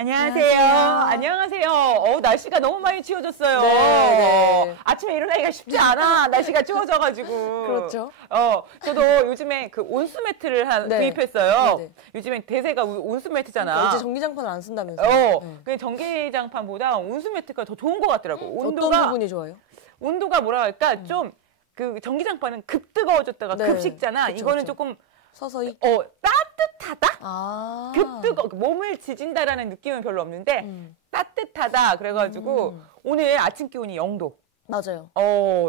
안녕하세요. 안녕하세요. 날씨가 너무 많이 추워졌어요. 네. 아침에 일어나기가 쉽지 않아. 날씨가 추워져가지고. 그렇죠. 저도 요즘에 그 온수 매트를 구입했어요. 네네. 요즘에 대세가 온수 매트잖아. 그러니까 이제 전기장판을 안 쓴다면서요. 근데 전기장판보다 온수 매트가 더 좋은 것 같더라고. 어떤 부분이 좋아요? 온도가 뭐라 할까? 좀 그 전기장판은 급 뜨거워졌다가 급 식잖아. 그쵸, 이거는 그쵸. 조금 서서히? 따뜻하다? 급 뜨거, 몸을 지진다라는 느낌은 별로 없는데, 따뜻하다. 그래가지고, 오늘 아침 기온이 0도. 맞아요.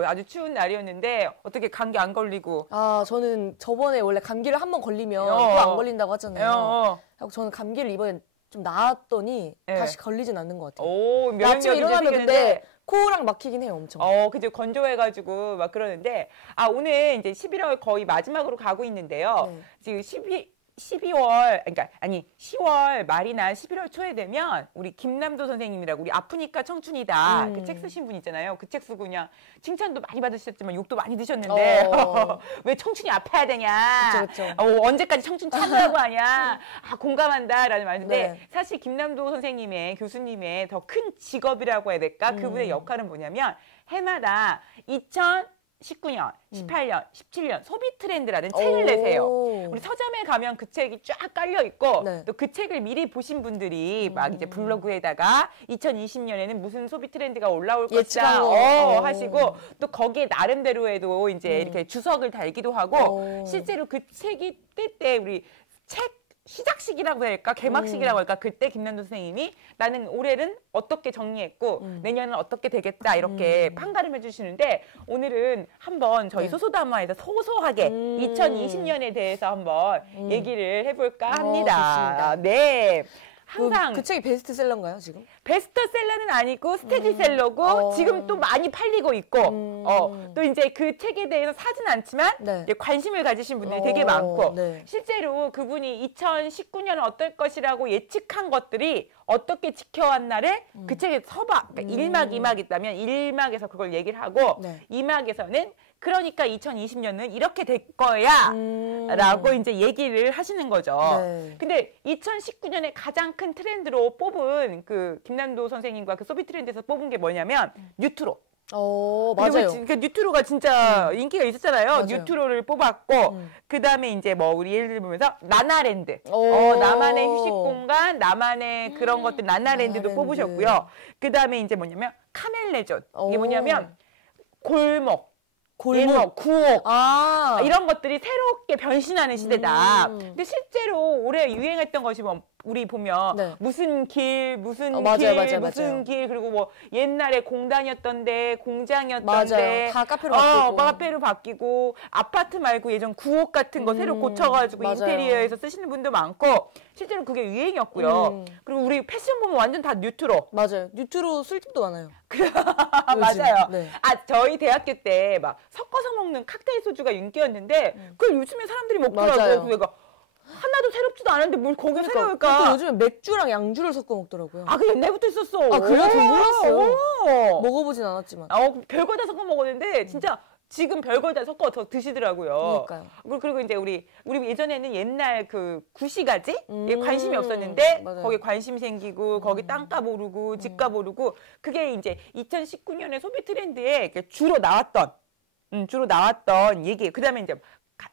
아주 추운 날이었는데, 어떻게 감기 안 걸리고. 저는 저번에 원래 감기를 한번 걸리면 또 안 걸린다고 하잖아요. 저는 감기를 이번에 좀 나았더니 다시 걸리진 않는 것 같아요. 아침에 일어나면 근데 코랑 막히긴 해요, 엄청. 그죠. 건조해가지고 막 그러는데, 오늘 이제 11월 거의 마지막으로 가고 있는데요. 지금 12월, 그러니까, 10월 말이나 11월 초에 되면, 우리 김남도 선생님이라고, 우리 아프니까 청춘이다. 그 책 쓰신 분 있잖아요. 그 책 쓰고 그냥 칭찬도 많이 받으셨지만 욕도 많이 드셨는데, 왜 청춘이 아파야 되냐. 그쵸. 언제까지 청춘 참으라고 하냐. 공감한다. 라는 말인데, 사실 김남도 선생님의, 교수님의 더 큰 직업이라고 해야 될까? 그분의 역할은 뭐냐면, 해마다 2019년, 18년, 17년 소비 트렌드라는 책을 내세요. 우리 서점에 가면 그 책이 쫙 깔려 있고 또 그 책을 미리 보신 분들이 막 이제 블로그에다가 2020년에는 무슨 소비 트렌드가 올라올 것이다 하시고 또 거기에 나름대로에도 이제 이렇게 주석을 달기도 하고 실제로 그 책이 뜰 때 우리 책 시작식이라고 할까 개막식이라고 할까 그때 김남도 선생님이 나는 올해는 어떻게 정리했고 내년은 어떻게 되겠다 이렇게 판가름 해주시는데 오늘은 한번 저희 소소담화에서 소소하게 2020년에 대해서 한번 얘기를 해볼까 합니다. 좋습니다. 네. 항상 그 책이 베스트셀러인가요 지금? 베스트셀러는 아니고 스테디셀러고 지금 또 많이 팔리고 있고 또 이제 그 책에 대해서 사진 않지만 이제 관심을 가지신 분들이 되게 많고 실제로 그분이 2019년은 어떨 것이라고 예측한 것들이 어떻게 지켜왔나를 그 책에 서봐. 그러니까 1막, 2막 있다면 1막에서 그걸 얘기를 하고 2막에서는 그러니까 2020년은 이렇게 될 거야 라고 이제 얘기를 하시는 거죠. 근데 2019년에 가장 큰 트렌드로 뽑은 그 김남도 선생님과 그 소비 트렌드에서 뽑은 게 뭐냐면 뉴트로. 맞아요. 그 뉴트로가 진짜 인기가 있었잖아요. 맞아요. 뉴트로를 뽑았고 그 다음에 이제 뭐 우리 예를 들면서 나나랜드. 나만의 휴식 공간, 나만의 그런 것들 나나랜드도 뽑으셨고요. 그 다음에 이제 뭐냐면 카멜레존. 이게 뭐냐면 골목, 구옥 이런 것들이 새롭게 변신하는 시대다. 근데 실제로 올해 유행했던 것이 뭐 우리 보면 무슨 길 무슨 길 그리고 뭐 옛날에 공단이었던데 공장이었던데 다 카페로 바뀌고 카페로 바뀌고 아파트 말고 예전 구옥 같은 거 새로 고쳐가지고 인테리어에서 쓰시는 분도 많고 실제로 그게 유행이었고요. 그리고 우리 패션 보면 완전 다 뉴트로. 맞아요. 뉴트로 술집도 많아요. 맞아요. 저희 대학교 때 막 섞어서 먹는 칵테일 소주가 인기였는데 그걸 요즘에 사람들이 먹더라고요. 그래서 하나도 새롭지도 않은데 뭘 거기 새로울까? 또 요즘에 맥주랑 양주를 섞어 먹더라고요. 그 옛날부터 있었어. 그래요? 저 몰랐어요. 먹어보진 않았지만. 별걸 다 섞어 먹었는데 진짜 지금 별걸 다 섞어 더 드시더라고요. 그러니까요. 그리고 이제 우리 예전에는 옛날 그 구시가지에 관심이 없었는데 거기에 관심 생기고 거기 땅값 오르고 집값 오르고 그게 이제 2019년에 소비 트렌드에 주로 나왔던 얘기. 그다음에 이제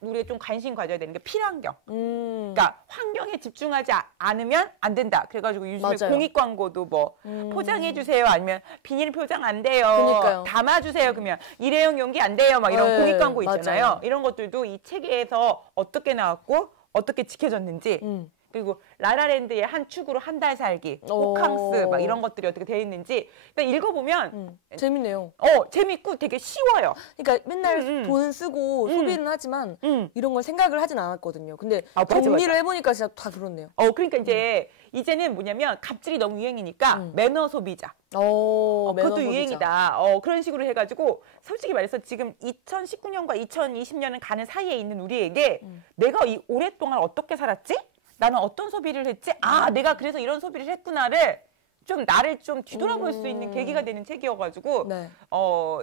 우리가 좀 관심 가져야 되는 게 필환경. 그러니까 환경에 집중하지 않으면 안 된다. 그래가지고 요즘에 공익 광고도 뭐 포장해 주세요. 아니면 비닐 포장 안 돼요. 그러니까요. 담아주세요. 그러면 일회용 용기 안 돼요. 막 이런 공익 광고 있잖아요. 이런 것들도 이 책에서 어떻게 나왔고 어떻게 지켜졌는지. 그리고 라라랜드의 한 축으로 한 달 살기, 호캉스 막 이런 것들이 어떻게 되어 있는지 일단 읽어보면 재밌네요. 재밌고 되게 쉬워요. 그러니까 맨날 돈 쓰고 소비는 하지만 이런 걸 생각을 하진 않았거든요. 근데 정리를 해보니까 진짜 다 그렇네요. 그러니까 이제는 뭐냐면 갑질이 너무 유행이니까 매너 소비자. 매너 그것도 소비자. 유행이다. 그런 식으로 해가지고 솔직히 말해서 지금 2019년과 2020년은 가는 사이에 있는 우리에게 내가 오랫동안 어떻게 살았지? 나는 어떤 소비를 했지? 내가 그래서 이런 소비를 했구나를 좀 나를 좀 뒤돌아볼 수 있는 계기가 되는 책이어가지고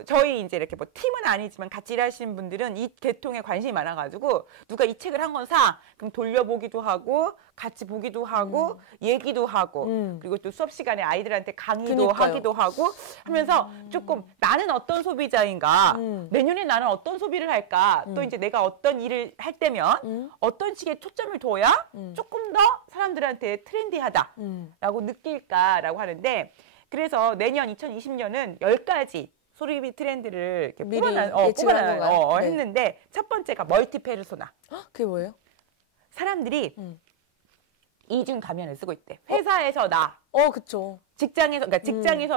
저희 이제 이렇게 뭐 팀은 아니지만 같이 일하시는 분들은 이 계통에 관심이 많아가지고 누가 이 책을 한 권 사 그럼 돌려보기도 하고 같이 보기도 하고 얘기도 하고 그리고 또 수업 시간에 아이들한테 강의도 하기도 하고 하면서 조금 나는 어떤 소비자인가 내년에 나는 어떤 소비를 할까 또 이제 내가 어떤 일을 할 때면 어떤 식의 초점을 둬야 조금 더 사람들한테 트렌디하다라고 느낄까라고 하는데 그래서 내년 2020년은 10가지 소비 트렌드를 이렇게 뽑아놔 했는데 첫 번째가 멀티 페르소나. 그게 뭐예요? 사람들이 이중 가면을 쓰고 있대. 회사에서 나. 그쵸. 직장에서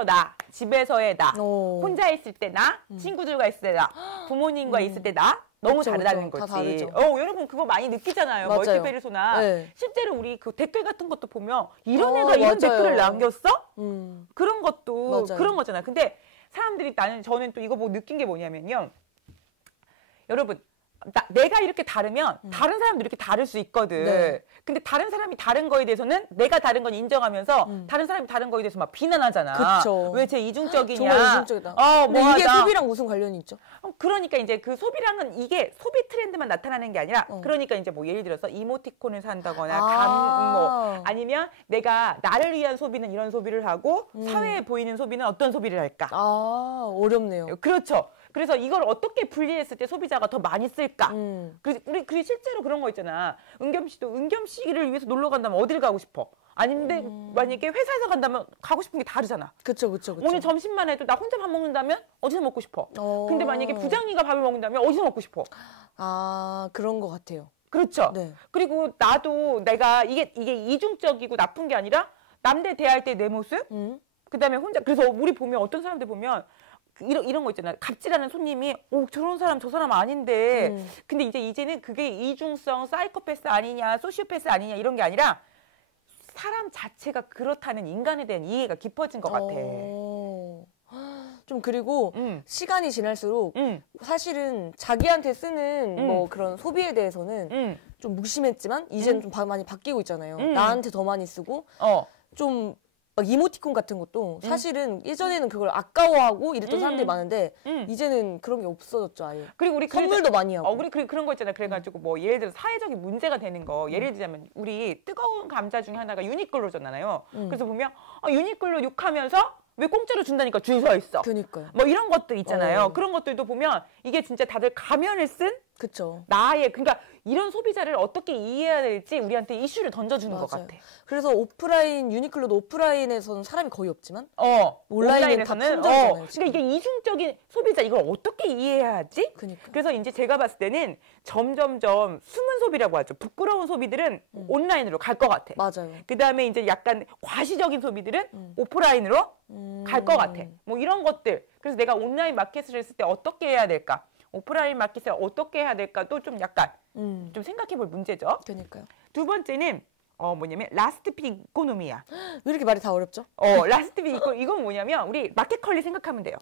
나, 집에서의 나, 혼자 있을 때 나, 친구들과 있을 때 나, 부모님과 있을 때 나. 너무 그쵸, 다르다는 거지. 여러분 그거 많이 느끼잖아요. 맞아요. 멀티 페르소나. 네. 실제로 우리 그 댓글 같은 것도 보면 이런 애가 이런 댓글을 남겼어? 그런 것도 그런 거잖아. 근데 사람들이 저는 또 이거 보고 느낀 게 뭐냐면요. 여러분, 내가 이렇게 다르면 다른 사람도 이렇게 다를 수 있거든. 네. 근데 다른 사람이 다른 거에 대해서는 내가 다른 건 인정하면서 다른 사람이 다른 거에 대해서 막 비난하잖아. 그쵸. 왜 쟤 이중적이냐. 정말 이중적이다. 근데 이게 소비랑 무슨 관련이 있죠? 그러니까 이제 그 소비랑은 이게 소비 트렌드만 나타나는 게 아니라 그러니까 이제 뭐 예를 들어서 이모티콘을 산다거나 아니면 내가 나를 위한 소비는 이런 소비를 하고 사회에 보이는 소비는 어떤 소비를 할까. 어렵네요. 그렇죠. 그래서 이걸 어떻게 분리했을 때 소비자가 더 많이 쓸까? 우리 실제로 그런 거 있잖아. 은겸 씨를 위해서 놀러 간다면 어딜 가고 싶어? 아닌데 만약에 회사에서 간다면 가고 싶은 게 다르잖아. 그쵸. 오늘 점심만 해도 나 혼자 밥 먹는다면 어디서 먹고 싶어? 근데 만약에 부장님과 밥을 먹는다면 어디서 먹고 싶어? 그런 것 같아요. 그렇죠. 네. 그리고 나도 내가 이게 이중적이고 나쁜 게 아니라 남들 대할 때 내 모습, 그다음에 혼자 그래서 우리 보면 어떤 사람들 보면 이런 거 있잖아요. 갑질하는 손님이 저런 사람 저 사람 아닌데 근데 이제는 그게 이중성 사이코패스 아니냐 소시오패스 아니냐 이런 게 아니라 사람 자체가 그렇다는 인간에 대한 이해가 깊어진 것 같아. 좀 그리고 시간이 지날수록 사실은 자기한테 쓰는 뭐 그런 소비에 대해서는 좀 무심했지만 이제는 좀 많이 바뀌고 있잖아요. 나한테 더 많이 쓰고 좀 막 이모티콘 같은 것도 사실은 예전에는 그걸 아까워하고 이랬던 사람들이 많은데 이제는 그런 게 없어졌죠, 아예. 그리고 우리 선물도 많이 하고. 우리 그런 거 있잖아요. 그래가지고 뭐 예를 들어서 사회적인 문제가 되는 거 예를 들자면 우리 뜨거운 감자 중에 하나가 유니클로잖아요. 그래서 보면 유니클로 욕하면서 왜 공짜로 준다니까 줄 서 있어. 그니까요. 뭐 이런 것들 있잖아요. 그런 것들도 보면 이게 진짜 다들 가면을 쓴 그쵸. 그러니까 이런 소비자를 어떻게 이해해야 될지 우리한테 이슈를 던져주는 것 같아. 그래서 유니클로도 오프라인에서는 사람이 거의 없지만 온라인에서는 그러니까 이게 이중적인 소비자 이걸 어떻게 이해해야 하지? 그러니까. 그래서 이제 제가 봤을 때는 점점점 숨은 소비라고 하죠. 부끄러운 소비들은 온라인으로 갈 것 같아. 맞아요. 그다음에 이제 약간 과시적인 소비들은 오프라인으로 갈 것 같아. 뭐 이런 것들. 그래서 내가 온라인 마켓을 했을 때 어떻게 해야 될까? 오프라인 마켓을 어떻게 해야 될까도 좀 약간 좀 생각해 볼 문제죠. 그러니까요. 두 번째는 뭐냐면 라스트 픽 이코노미야. 왜 이렇게 말이 다 어렵죠? 라스트 픽 이건 뭐냐면 우리 마켓컬리 생각하면 돼요.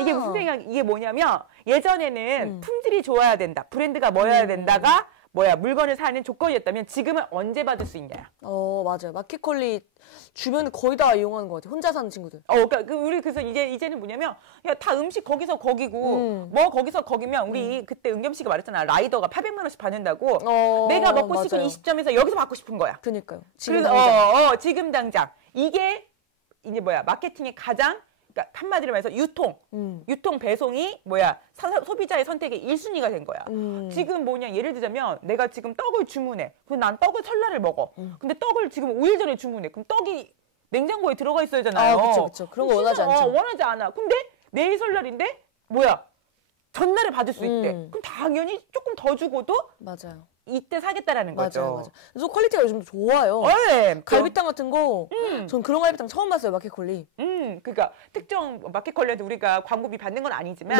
이게 무슨 이게 뭐냐면 예전에는 품질이 좋아야 된다. 브랜드가 뭐여야 된다가 물건을 사는 조건이었다면 지금은 언제 받을 수 있냐. 맞아요. 마켓컬리 주변에 거의 다 이용하는 것 같아요. 혼자 사는 친구들. 그러니까 우리 그래서 이제는 뭐냐면 다 음식 거기서 거기고 뭐 거기서 거기면 우리 그때 은겸 씨가 말했잖아. 라이더가 800만 원씩 받는다고. 내가 먹고 싶은 20점에서 여기서 받고 싶은 거야. 그러니까요. 지금 당장. 지금 당장. 이게 이제 마케팅의 가장 그러니까 한마디로 말해서 유통 배송이 소비자의 선택의 1순위가 된 거야. 지금 예를 들자면 내가 지금 떡을 주문해. 그럼 난 떡을 설날을 먹어. 근데 떡을 지금 5일 전에 주문해. 그럼 떡이 냉장고에 들어가 있어야 하잖아요. 그쵸. 그런 거 원하지 않죠. 원하지 않아. 근데 내일 설날인데 전날에 받을 수 있대. 그럼 당연히 조금 더 주고도 맞아요. 이때 사겠다라는 거죠. 맞아요. 그래서 퀄리티가 요즘 좋아요. 네. 갈비탕 같은 거, 전 그런 갈비탕 처음 봤어요, 마켓컬리. 그러니까 특정 마켓컬리한테 우리가 광고비 받는 건 아니지만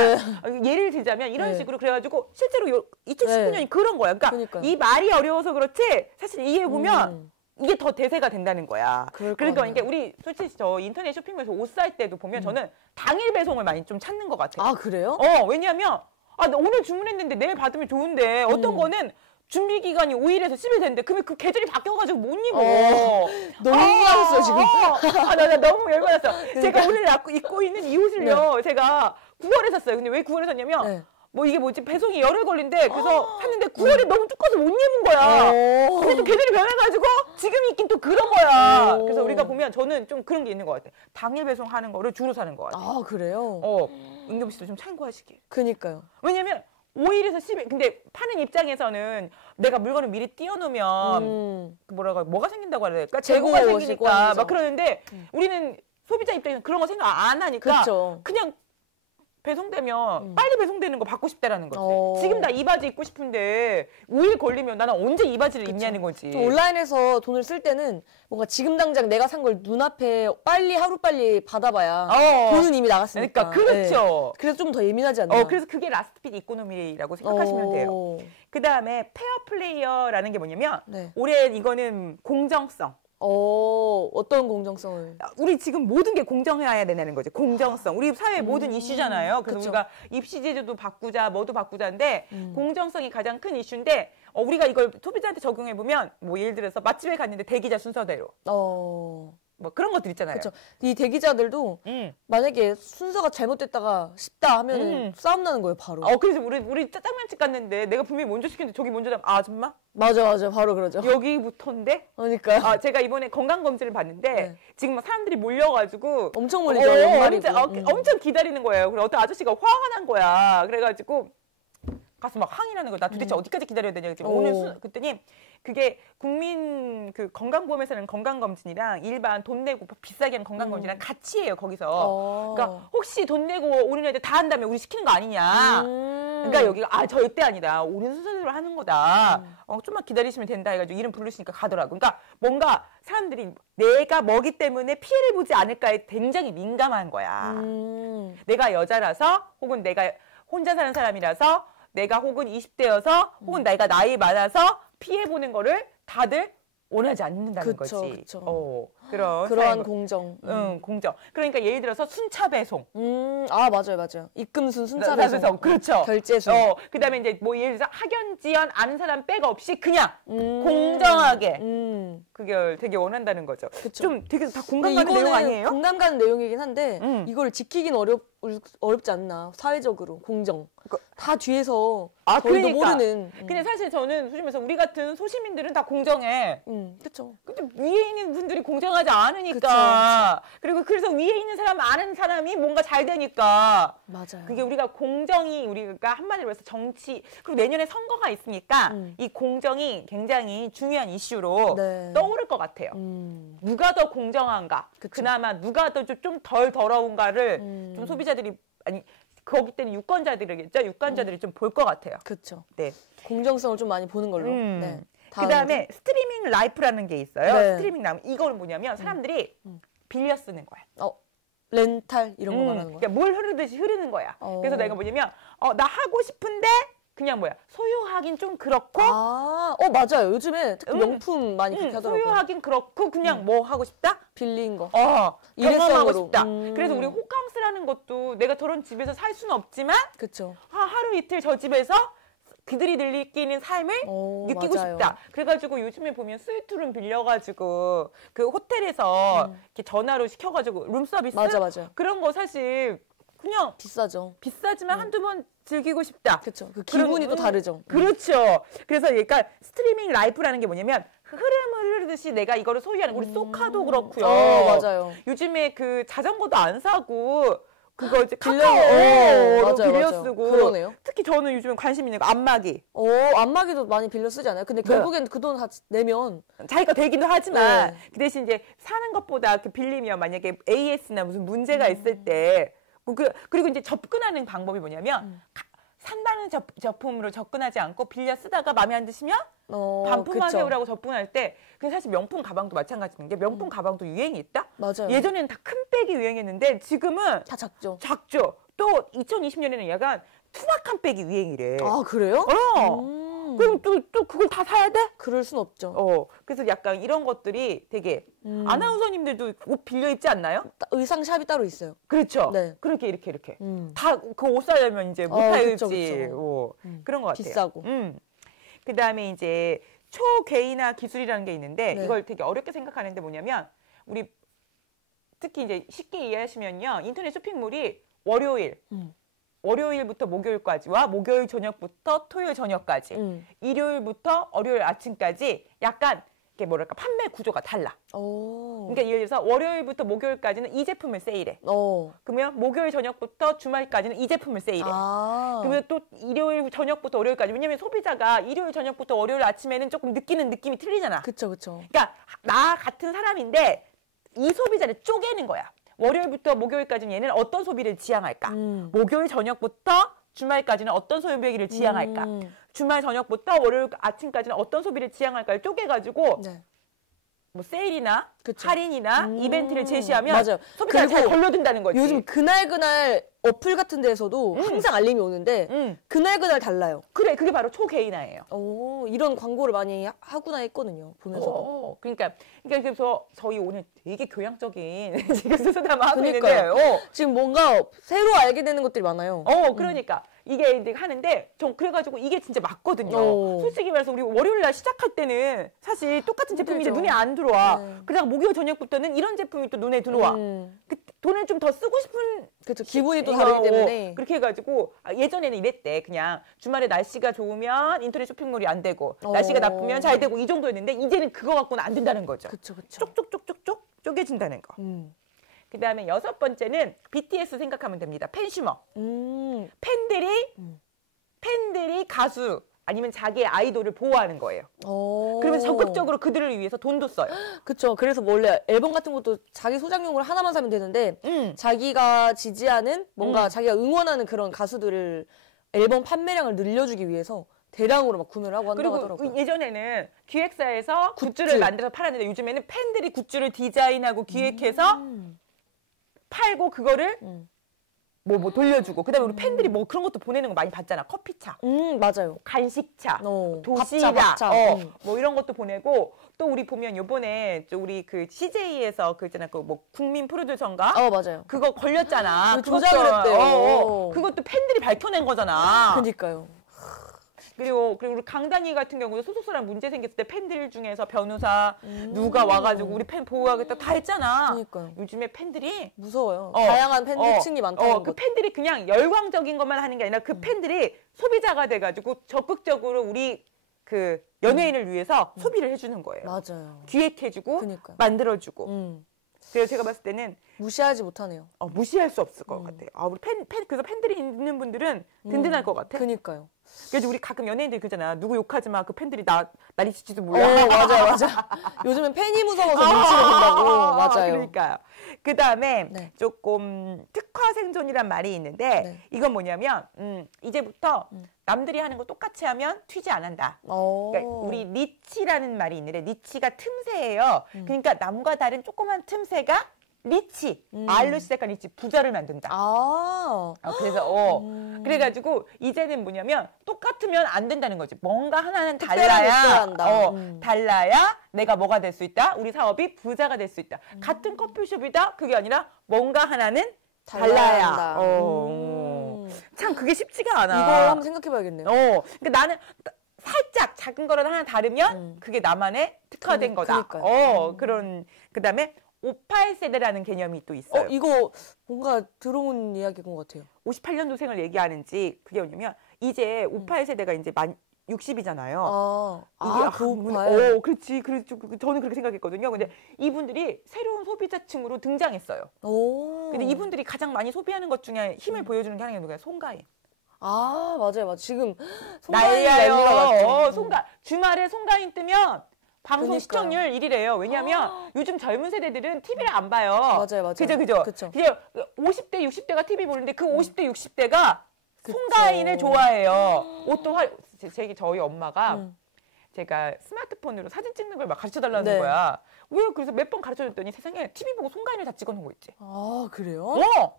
예를 들자면 이런 식으로 그래가지고 실제로 2019년이 그런 거야. 그러니까 이 말이 어려워서 그렇지 사실 이해해보면 이게 더 대세가 된다는 거야. 그러니까 이게 우리 솔직히 저 인터넷 쇼핑몰에서 옷 살 때도 보면 저는 당일 배송을 많이 좀 찾는 것 같아요. 그래요? 왜냐하면 나 오늘 주문했는데 내일 받으면 좋은데 어떤 거는 준비 기간이 5일에서 10일 됐는데 그러면 그 계절이 바뀌어가지고 못 입어. 너무 열받았어요 지금. 나 너무 열받았어. 제가 오늘 입고 있는 이 옷을요. 제가 9월에 샀어요. 근데 왜 9월에 샀냐면 뭐 이게 뭐지 배송이 열흘 걸린대. 그래서 샀는데 9월에 너무 두꺼워서 못 입은 거야. 근데 또 계절이 변해가지고 지금 입긴 또 그런 거야. 그래서 우리가 보면 저는 좀 그런 게 있는 것 같아. 당일 배송하는 거를 주로 사는 것 같아. 아 그래요? 은겸 씨도 좀 참고하시길. 그니까요. 왜냐면 5일에서 10일. 근데 파는 입장에서는 내가 물건을 미리 띄워놓으면 뭐가 생긴다고 해야 될까? 재고가 생기니까 막 그러는데 우리는 소비자 입장에서는 그런 거 생각 안 하니까 그쵸. 그냥 배송되면 빨리 배송되는 거 받고 싶다라는 거지. 지금 나 이 바지 입고 싶은데 5일 걸리면 나는 언제 이 바지를 입냐는 거지. 온라인에서 돈을 쓸 때는 뭔가 지금 당장 내가 산 걸 눈앞에 하루빨리 받아봐야 돈은 이미 나갔으니까. 그러니까 그렇죠. 네. 그래서 좀 더 예민하지 않나. 그래서 그게 라스트핏 이코노미라고 생각하시면 돼요. 그 다음에 페어 플레이어라는 게 뭐냐면 올해 이거는 공정성. 어떤 공정성을? 우리 지금 모든 게 공정해야 되는 거지. 공정성. 우리 사회의 모든 이슈잖아요. 그래서 그쵸. 우리가 입시 제도도 바꾸자, 뭐도 바꾸자인데 공정성이 가장 큰 이슈인데 우리가 이걸 소비자한테 적용해 보면 뭐 예를 들어서 맛집에 갔는데 대기자 순서대로. 뭐 그런 것들 있잖아요. 그렇죠. 이 대기자들도 만약에 순서가 잘못됐다가 싶다 하면 싸움 나는 거예요, 바로. 그래서 우리 짜장면집 갔는데 내가 분명히 먼저 시켰는데 저기 먼저 하면 아줌마? 맞아. 바로 그러죠. 여기부터인데? 그러니까요. 제가 이번에 건강검진을 봤는데 지금 막 사람들이 몰려가지고 엄청 몰리죠. 엄청 기다리는 거예요. 그래서 어떤 아저씨가 화가 난 거야. 그래가지고 가서 막 항의하는 거야. 나 도대체 어디까지 기다려야 되냐. 그랬더니 그게 국민 그 건강보험에서는 건강검진이랑 일반 돈 내고 비싸게 하는 건강검진이랑 같이 해요, 거기서. 그러니까 혹시 돈 내고 오는 애들 다 한다면 우리 시키는 거 아니냐. 그러니까 여기가 절대 아니다. 우리는 순서대로 하는 거다. 좀만 기다리시면 된다 해가지고 이름 부르시니까 가더라고. 그러니까 뭔가 사람들이 내가 뭐기 때문에 피해를 보지 않을까에 굉장히 민감한 거야. 내가 여자라서 혹은 내가 혼자 사는 사람이라서 내가 혹은 20대여서 혹은 내가 나이 많아서 피해보는 거를 다들 원하지 않는다는 거지. 그쵸. 그러한 공정. 공정. 그러니까 예를 들어서 순차 배송. 맞아요. 입금순, 순차 배송. 그렇죠. 결제순. 그다음에 이제 뭐 예를 들어서 학연, 지연 아는 사람 백 없이 그냥 공정하게. 그걸 되게 원한다는 거죠. 그쵸. 좀 되게 다 공감 가는 내용 아니에요? 공감 가는 내용이긴 한데 이걸 지키긴 어렵지 않나. 사회적으로 공정. 다 뒤에서 저희도 모르는. 근데 사실 저는 솔직히 말해서 우리 같은 소시민들은 다 공정해. 그렇죠. 근데 위에 있는 분들이 공정하지 않으니까. 그리고 그래서 위에 있는 사람 아는 사람이 뭔가 잘 되니까. 맞아요. 그게 우리가 공정이 우리가 한마디로 해서 정치 그리고 내년에 선거가 있으니까 이 공정이 굉장히 중요한 이슈로 떠오를 것 같아요. 누가 더 공정한가? 그나마 누가 더 좀 덜 더러운가를 좀 소비자들이 거기 때는 유권자들이겠죠. 유권자들이 좀 볼 것 같아요. 그렇죠. 네. 공정성을 좀 많이 보는 걸로. 그다음에 스트리밍 라이프라는 게 있어요. 스트리밍 라이프. 이건 뭐냐면 사람들이 빌려 쓰는 거야. 렌탈 이런 거 말하는 거야. 그러니까 뭘 흐르듯이 흐르는 거야. 그래서 내가 뭐냐면 나 하고 싶은데 그냥 소유하긴 좀 그렇고. 맞아요. 요즘에 특히 명품 많이 그렇게 하더라고요. 소유하긴 그렇고 그냥 뭐 하고 싶다? 빌린 거. 경험하고 싶다. 그래서 우리 호캉스라는 것도 내가 저런 집에서 살 수는 없지만 그쵸. 하루 이틀 저 집에서 그들이 느끼는 삶을 느끼고 싶다. 그래가지고 요즘에 보면 스위트룸 빌려가지고 그 호텔에서 이렇게 전화로 시켜가지고 룸 서비스 맞아. 그런 거 사실 그냥 비싸죠. 비싸지만 한두 번 즐기고 싶다. 그렇죠. 그 기분이 또 다르죠. 그렇죠. 그래서 그러니까 스트리밍 라이프라는 게 뭐냐면 흐름을 흐르듯이 내가 이거를 소유하는 우리 소카도 그렇고요. 맞아요. 요즘에 그 자전거도 안 사고 그거 이제 카카오로 빌려 쓰고. 그러네요. 특히 저는 요즘에 관심 있는 거 안마기. 안마기도 많이 빌려 쓰지 않아요? 근데 결국엔 그 돈 다 내면 자기가 되기도 하지만 그 대신 이제 사는 것보다 그 빌리면 만약에 AS나 무슨 문제가 있을 때 그리고 이제 접근하는 방법이 뭐냐면 산다는 제품으로 접근하지 않고 빌려 쓰다가 마음에 안 드시면 반품하세요라고 접근할 때 그게 사실 명품 가방도 마찬가지인 게 명품 가방도 유행이 있다? 맞아요. 예전에는 다 큰 백이 유행했는데 지금은 다 작죠. 또 2020년에는 약간 투박한 백이 유행이래. 아, 그래요? 그럼 또 그걸 다 사야 돼? 그럴 순 없죠. 그래서 약간 이런 것들이 되게 아나운서님들도 옷 빌려 입지 않나요? 의상샵이 따로 있어요. 그렇죠. 네. 그렇게 이렇게. 다 그 옷 사려면 이제 못 팔지. 그런 것 같아요. 비싸고. 그 다음에 이제 초개인화 기술이라는 게 있는데 이걸 되게 어렵게 생각하는데 뭐냐면 우리 특히 이제 쉽게 이해하시면요. 인터넷 쇼핑몰이 월요일 월요일부터 목요일까지와 목요일 저녁부터 토요일 저녁까지, 일요일부터 월요일 아침까지 약간 이게 뭐랄까 판매 구조가 달라. 그러니까 예를 들어서 월요일부터 목요일까지는 이 제품을 세일해. 그러면 목요일 저녁부터 주말까지는 이 제품을 세일해. 그러면 또 일요일 저녁부터 월요일까지. 왜냐면 소비자가 일요일 저녁부터 월요일 아침에는 조금 느끼는 느낌이 틀리잖아. 그쵸, 그쵸. 그러니까 나 같은 사람인데 이 소비자를 쪼개는 거야. 월요일부터 목요일까지는 얘는 어떤 소비를 지향할까? 목요일 저녁부터 주말까지는 어떤 소비를 지향할까? 주말 저녁부터 월요일 아침까지는 어떤 소비를 지향할까를 쪼개가지고 네. 뭐 세일이나 그쵸. 할인이나 이벤트를 제시하면 맞아요. 소비자가 잘 걸려든다는 거지. 요즘 그날 어플 같은 데에서도 항상 알림이 오는데 그날 달라요. 그래, 그게 바로 초개인화예요. 이런 광고를 많이 하구나 했거든요. 보면서. 그러니까 그래서 저희 오늘 되게 교양적인 지금 수수담 하고 있는데요. 지금 뭔가 새로 알게 되는 것들이 많아요. 그러니까. 이게 이제 하는데 전 그래가지고 이게 진짜 맞거든요. 솔직히 말해서 우리 월요일 날 시작할 때는 사실 똑같은 제품이 이제 눈에 안 들어와. 네. 그러다가 목요일 저녁부터는 이런 제품이 또 눈에 들어와. 그 돈을 좀 더 쓰고 싶은 그렇죠. 기분이 또 다르기 때문에 그렇게 해가지고 예전에는 이랬대. 그냥 주말에 날씨가 좋으면 인터넷 쇼핑몰이 안 되고 날씨가 나쁘면 잘 되고 이 정도였는데 이제는 그거 갖고는 안 된다는 거죠. 그렇죠, 그렇죠. 쪽쪽쪽쪽쪽 쪼개진다는 거. 그 다음에 6번째는 BTS 생각하면 됩니다. 팬슈머. 팬들이 가수 아니면 자기의 아이돌을 보호하는 거예요. 그러면서 적극적으로 그들을 위해서 돈도 써요. 그렇죠. 그래서 원래 앨범 같은 것도 자기 소장용으로 하나만 사면 되는데 자기가 지지하는 뭔가 자기가 응원하는 그런 가수들을 앨범 판매량을 늘려주기 위해서 대량으로 막 구매를 하고 한다고 하더라고요. 그리고 예전에는 기획사에서 굿즈를 만들어서 팔았는데 요즘에는 팬들이 굿즈를 디자인하고 기획해서 팔고 그거를 뭐 돌려주고 그다음에 우리 팬들이 뭐 그런 것도 보내는 거 많이 봤잖아. 커피차, 맞아요. 간식차, 도시락, 밥차. 뭐 이런 것도 보내고 또 우리 보면 요번에 우리 그 CJ에서 그 있잖아 그 뭐 국민 프로듀서인가? 맞아요. 그거 걸렸잖아. 조작을 했대요. 그것도 팬들이 밝혀낸 거잖아. 그러니까요. 그리고 우리 강다니 같은 경우도 소속사랑 문제 생겼을 때 팬들 중에서 변호사 누가 와가지고 우리 팬 보호하겠다 다 했잖아. 그러니까요. 요즘에 팬들이 무서워요. 다양한 팬층이 많다는 그 팬들이 그냥 열광적인 것만 하는 게 아니라 그 팬들이 소비자가 돼가지고 적극적으로 우리 그 연예인을 위해서 소비를 해주는 거예요. 맞아요. 기획해주고 그러니까요. 만들어주고. 그래서 제가 봤을 때는 무시하지 못하네요. 무시할 수 없을 것 같아요. 우리 그래서 팬들이 있는 분들은 든든할 것 같아. 그니까요. 그래서 우리 가끔 연예인들 그러잖아. 누구 욕하지 마. 그 팬들이 나리 지지도 몰라. 맞아. 요즘엔 팬이 무서워서 눈치를 본다고. 맞아요. 그러니까요. 그 다음에 조금 특화 생존이란 말이 있는데 이건 뭐냐면 이제부터 남들이 하는 거 똑같이 하면 튀지 안 한다. 그러니까 우리 니치라는 말이 있는데 니치가 틈새예요. 그러니까 남과 다른 조그만 틈새가 리치, R로 시작한 리치, 부자를 만든다. 그래서 그래가지고 이제는 뭐냐면 똑같으면 안 된다는 거지. 뭔가 하나는 달라야 달라야 내가 뭐가 될 수 있다. 우리 사업이 부자가 될 수 있다. 같은 커피숍이다. 그게 아니라 뭔가 하나는 달라야. 참 그게 쉽지가 않아. 이걸 한번 생각해봐야겠네요. 그러니까 나는 살짝 작은 거라도 하나 다르면 그게 나만의 특화된 거다. 그런 그다음에 58세대라는 개념이 또 있어요. 이거 뭔가 들어온 이야기인 것 같아요. 58년도생을 얘기하는지 그게 뭐냐면 이제 58세대가 이제 만 60이잖아요. 이게 그렇지. 저는 그렇게 생각했거든요. 근데 이분들이 새로운 소비자층으로 등장했어요. 근데 이분들이 가장 많이 소비하는 것 중에 힘을 보여주는 게 하나가 누구야? 송가인. 맞아요. 지금 송가인 난리가 났죠. 주말에 송가인 뜨면 방송 시청률 1위래요. 왜냐하면 요즘 젊은 세대들은 TV를 안 봐요. 맞아요. 그죠. 50대, 60대가 TV 보는데 그 50대, 60대가 송가인을 좋아해요. 저희 엄마가 제가 스마트폰으로 사진 찍는 걸 막 가르쳐달라는 거야. 왜? 그래서 몇 번 가르쳐줬더니 세상에 TV 보고 송가인을 다 찍어놓은 거 있지. 그래요?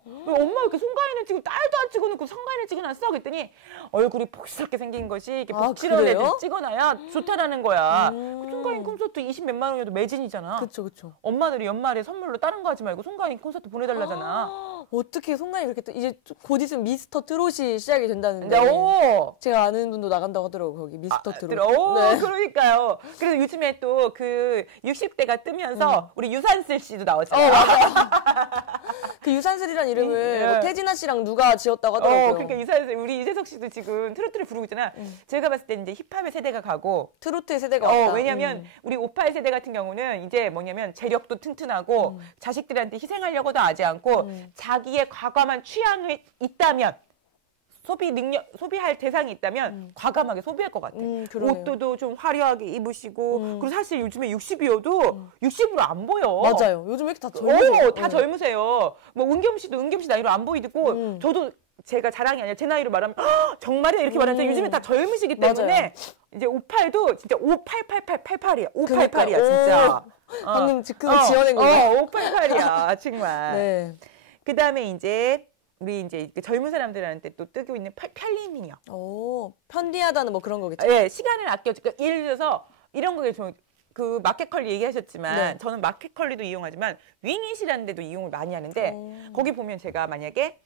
엄마 이렇게 송가인을 찍고 딸도 안 찍어놓고 송가인을 찍어놨어? 그랬더니 얼굴이 폭스럽게 생긴 것이 이렇게 복지런 애들 찍어놔야 좋다라는 거야. 송가인 콘서트 20몇만 원이어도 매진이잖아. 그쵸. 엄마들이 연말에 선물로 다른 거 하지 말고 송가인 콘서트 보내달라잖아. 어떻게 송가인이 그렇게 이제 곧 있으면 미스터 트롯이 시작이 된다는데. 제가 아는 분도 나간다고 하더라고요. 거기 미스터 트롯. 그러니까요. 그래서 요즘에 또 그 60대가 뜨면서 우리 유산슬 씨도 나오잖아요. 맞아요. 그 유산슬이라는 이름을 뭐 태진아 씨랑 누가 지었다고 하더라고요. 그러니까 유산슬 우리 이재석 씨도 지금 트로트를 부르고 있잖아. 제가 봤을 때 이제 힙합의 세대가 가고 트로트의 세대가 왔다. 왜냐면 우리 오빠의 세대 같은 경우는 이제 뭐냐면 재력도 튼튼하고 자식들한테 희생하려고도 하지 않고 자기의 과감한 취향이 있다면 소비할 대상이 있다면 과감하게 소비할 것 같아. 옷도 좀 화려하게 입으시고 그리고 사실 요즘에 60이어도 60으로 안 보여. 맞아요. 요즘 왜 이렇게 다 젊으세요? 다 젊으세요. 뭐 은겸 씨도 은겸 씨 나이로 안 보이고 저도 제가 자랑이 아니라 제 나이로 말하면 정말이야 이렇게 말하는데 요즘에 다 젊으시기 때문에 맞아요. 이제 58도 진짜 588888이야. 588이야 진짜. 방금 그거 지어낸 거예요? 588이야 정말. 네. 그다음에 이제 우리 이제 젊은 사람들한테 또 뜨고 있는 편리미녀. 편리하다는 뭐 그런 거겠죠? 네, 시간을 아껴주니까 예를 들어서 이런 거에 좀 그 마켓컬리 얘기하셨지만 네. 저는 마켓컬리도 이용하지만 윙잇이라는 데도 이용을 많이 하는데 거기 보면 제가 만약에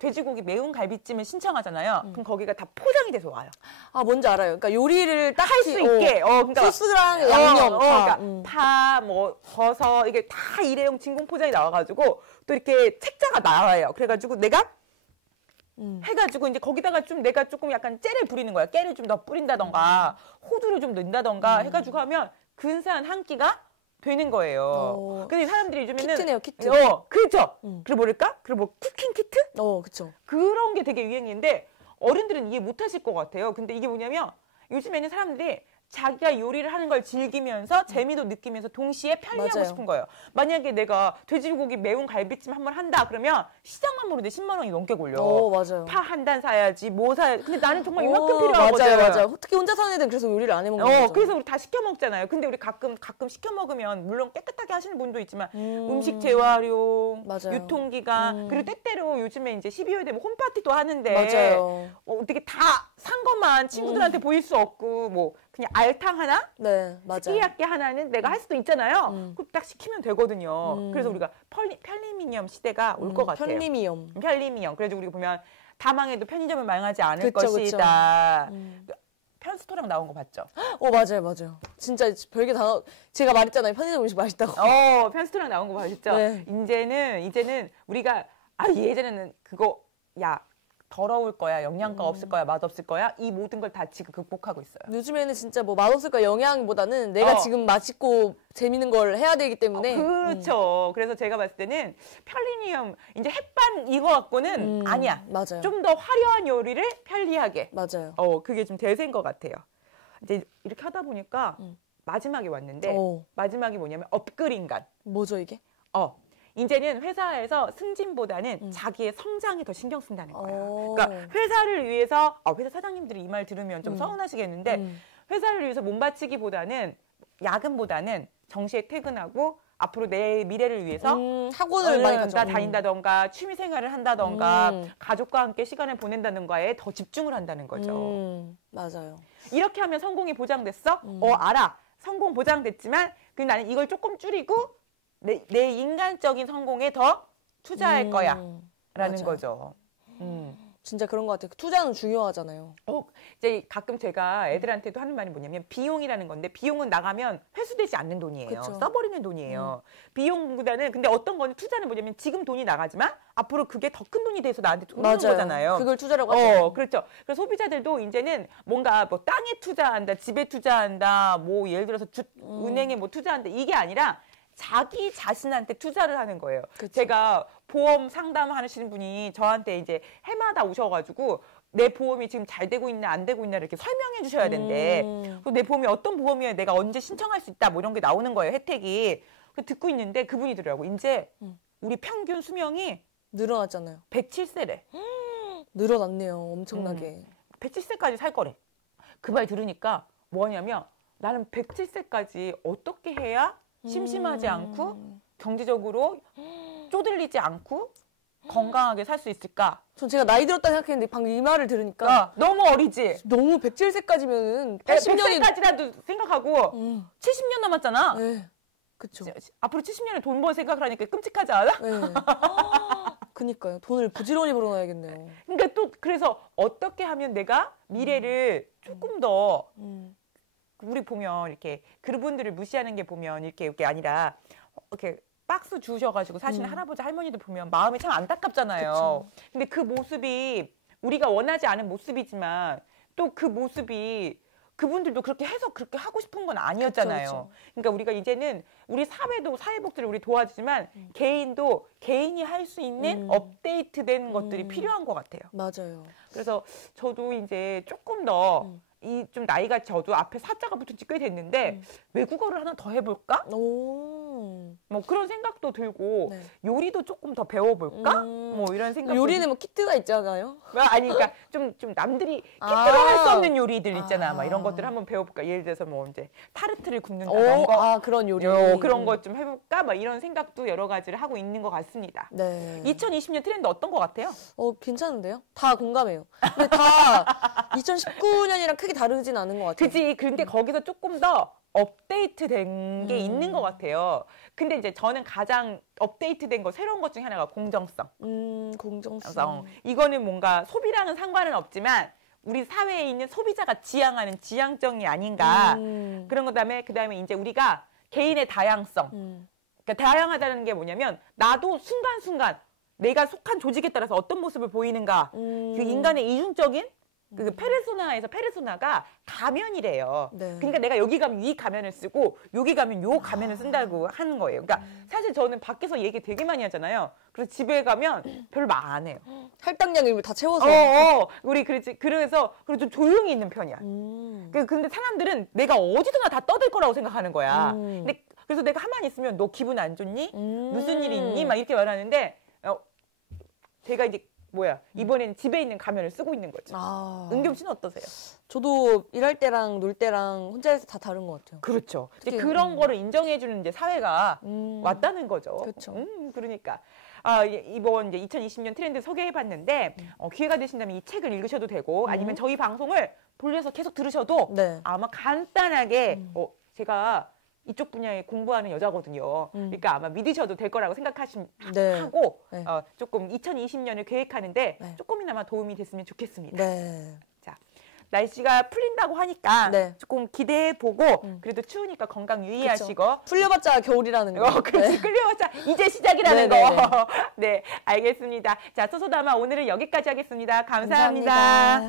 돼지고기 매운 갈비찜을 신청하잖아요. 그럼 거기가 다 포장이 돼서 와요. 아, 뭔지 알아요. 그러니까 요리를 딱 할 수 있게. 그러니까 소스랑 양념, 그러니까 파, 뭐 버섯 이게 다 일회용 진공 포장이 나와가지고 또 이렇게 책자가 나와요. 그래가지고 내가 해가지고 이제 거기다가 좀 내가 조금 약간 째를 부리는 거야. 깨를 좀 더 뿌린다던가 호두를 좀 넣는다던가 해가지고 하면 근사한 한 끼가 되는 거예요. 근데 사람들이 요즘에는 키트네요, 키트. 그렇죠. 그리고 뭐랄까? 그리고 뭐 쿠킹 키트? 그렇죠. 그런 게 되게 유행인데 어른들은 이해 못 하실 것 같아요. 근데 이게 뭐냐면 요즘에는 사람들이 자기가 요리를 하는 걸 즐기면서 재미도 느끼면서 동시에 편리하고 맞아요. 싶은 거예요. 만약에 내가 돼지고기 매운 갈비찜 한번 한다 그러면 시장만 보는데 10만 원이 넘게 걸려. 맞아요. 파 한 단 사야지 뭐 사야지. 근데 나는 정말 이만큼 필요하거든. 맞아요. 특히 혼자 사는 애들은 그래서 요리를 안 해먹는 거죠. 그래서 우리 다 시켜 먹잖아요. 근데 우리 가끔 시켜 먹으면 물론 깨끗하게 하시는 분도 있지만 음식 재활용, 맞아요. 유통기간 그리고 때때로 요즘에 이제 12월 되면 홈파티도 하는데 맞아요. 어떻게 다 산 것만 친구들한테 보일 수 없고 뭐 그냥 알탕 하나? 네, 맞아요. 스키야끼 하나는 내가 할 수도 있잖아요. 그거 딱 시키면 되거든요. 그래서 우리가 편리미념 시대가 올 것 같아요. 편리미념. 그래서 우리가 보면 다 망해도 편의점은 망하지 않을 것이다. 편스토랑 나온 거 봤죠? 맞아요. 진짜 별게 다 제가 말했잖아요. 편의점 음식 맛있다고. 편스토랑 나온 거 봤죠? 네. 이제는 우리가 예전에는 그거 더러울 거야, 영양가 없을 거야, 맛없을 거야 이 모든 걸 다 지금 극복하고 있어요. 요즘에는 진짜 뭐 맛없을 거야 영양보다는 내가 지금 맛있고 재밌는 걸 해야 되기 때문에 그렇죠. 그래서 제가 봤을 때는 편리미엄 이제 햇반 이거 갖고는 아니야. 맞아요. 좀 더 화려한 요리를 편리하게. 맞아요. 그게 좀 대세인 것 같아요. 이제 이렇게 하다 보니까 마지막에 왔는데 마지막이 뭐냐면 업그린간. 뭐죠 이게? 이제는 회사에서 승진보다는 자기의 성장에 더 신경 쓴다는 거예요. 그러니까 회사를 위해서 회사 사장님들이 이 말 들으면 좀 서운하시겠는데 회사를 위해서 몸바치기보다는 야근보다는 정시에 퇴근하고 앞으로 내 미래를 위해서 학원을 많이 다닌다던가 취미 생활을 한다던가 가족과 함께 시간을 보낸다던가에 더 집중을 한다는 거죠. 맞아요. 이렇게 하면 성공이 보장됐어? 알아. 성공 보장됐지만 나는 이걸 조금 줄이고 내 인간적인 성공에 더 투자할 거야 라는 맞아요. 거죠. 진짜 그런 것 같아요. 투자는 중요하잖아요. 이제 가끔 제가 애들한테도 하는 말이 뭐냐면 비용이라는 건데 비용은 나가면 회수되지 않는 돈이에요. 그쵸. 써버리는 돈이에요. 비용보다는 근데 어떤 거는 투자는 뭐냐면 지금 돈이 나가지만 앞으로 그게 더 큰 돈이 돼서 나한테 오는 거잖아요. 그걸 투자라고 하죠. 그렇죠. 그래서 소비자들도 이제는 뭔가 뭐 땅에 투자한다, 집에 투자한다, 뭐 예를 들어서 은행에 뭐 투자한다 이게 아니라 자기 자신한테 투자를 하는 거예요. 그쵸. 제가 보험 상담하시는 분이 저한테 이제 해마다 오셔가지고 내 보험이 지금 잘 되고 있나 안 되고 있나 이렇게 설명해 주셔야 된대. 내 보험이 어떤 보험이야 내가 언제 신청할 수 있다 뭐 이런 게 나오는 거예요. 혜택이. 듣고 있는데 그분이 들으라고 이제 우리 평균 수명이 늘어났잖아요. 107세래. 늘어났네요. 엄청나게. 107세까지 살 거래. 그 말 들으니까 뭐냐면 나는 107세까지 어떻게 해야 심심하지 않고 경제적으로 쪼들리지 않고 건강하게 살 수 있을까? 전 제가 나이 들었다 생각했는데 방금 이 말을 들으니까 너무 어리지? 너무 107세까지면은 80년이 100세까지라도 생각하고 70년 남았잖아. 네. 그쵸. 앞으로 70년에 돈 벌 생각을 하니까 끔찍하지 않아? 네. 그니까요. 돈을 부지런히 벌어놔야겠네요. 그러니까 또 그래서 어떻게 하면 내가 미래를 조금 더 우리 보면 이렇게 그분들을 무시하는 게 보면 이렇게 아니라 이렇게 박스 주셔가지고 사시는 할아버지 할머니들 보면 마음이 참 안타깝잖아요. 그쵸. 근데 그 모습이 우리가 원하지 않은 모습이지만 또 그 모습이 그분들도 그렇게 해서 그렇게 하고 싶은 건 아니었잖아요. 그쵸. 그러니까 우리가 이제는 우리 사회도 사회복지를 우리 도와주지만 개인도 개인이 할 수 있는 업데이트된 것들이 필요한 것 같아요. 맞아요. 그래서 저도 이제 조금 더 좀 나이가 저도 앞에 사자가 붙은 지 꽤 됐는데 외국어를 하나 더 해볼까? 뭐 그런 생각도 들고 네. 요리도 조금 더 배워볼까? 뭐 이런 생각. 요리는 뭐 키트가 있잖아요. 아니 그러니까 좀 남들이 키트로 할 수 없는 요리들 있잖아. 막 이런 것들 한번 배워볼까? 예를 들어서 뭐 이제 타르트를 굽는다던가. 그런 요리. 그런 것 좀 해볼까? 막 이런 생각도 여러 가지를 하고 있는 것 같습니다. 네. 2020년 트렌드 어떤 것 같아요? 괜찮은데요? 다 공감해요. 근데 다 2019년이랑 크게 다르진 않은 것 같아요. 그치. 근데 거기서 조금 더 업데이트된 게 있는 것 같아요. 근데 이제 저는 가장 업데이트된 거 새로운 것 중에 하나가 공정성. 공정성. 이거는 뭔가 소비랑은 상관은 없지만 우리 사회에 있는 소비자가 지향하는 지향점이 아닌가. 그런 그다음에 이제 우리가 개인의 다양성. 그러니까 다양하다는 게 뭐냐면 나도 순간순간 내가 속한 조직에 따라서 어떤 모습을 보이는가. 그 인간의 이중적인 그 페르소나에서 페르소나가 가면이래요. 네. 그러니까 내가 여기 가면 이 가면을 쓰고 여기 가면 요 가면을 쓴다고 하는 거예요. 그러니까 사실 저는 밖에서 얘기 되게 많이 하잖아요. 그래서 집에 가면 별로 말 안 해요. 할당량을 다 채워서. 우리 그래서 좀 조용히 있는 편이야. 근데 사람들은 내가 어디서나 다 떠들 거라고 생각하는 거야. 근데 그래서 내가 가만히 있으면 너 기분 안 좋니? 무슨 일이 있니? 막 이렇게 말하는데 제가 이제 이번에는 집에 있는 가면을 쓰고 있는 거죠. 은겸 씨는 어떠세요? 저도 일할 때랑 놀 때랑 혼자서 다 다른 것 같아요. 그렇죠. 이제 그런 거를 인정해주는 이제 사회가 왔다는 거죠. 그렇죠. 그러니까. 이번 이제 2020년 트렌드 소개해봤는데 기회가 되신다면 이 책을 읽으셔도 되고 아니면 저희 방송을 돌려서 계속 들으셔도 네. 아마 간단하게 제가 이쪽 분야에 공부하는 여자거든요. 그러니까 아마 믿으셔도 될 거라고 생각하고 네. 조금 2020년을 계획하는데 네. 조금이나마 도움이 됐으면 좋겠습니다. 네. 자, 날씨가 풀린다고 하니까 네. 조금 기대해보고 그래도 추우니까 건강 유의하시고 그쵸. 풀려봤자 겨울이라는 거. 그렇지. 네. 끌려봤자 이제 시작이라는 거. 네, 알겠습니다. 자, 소소담아 오늘은 여기까지 하겠습니다. 감사합니다.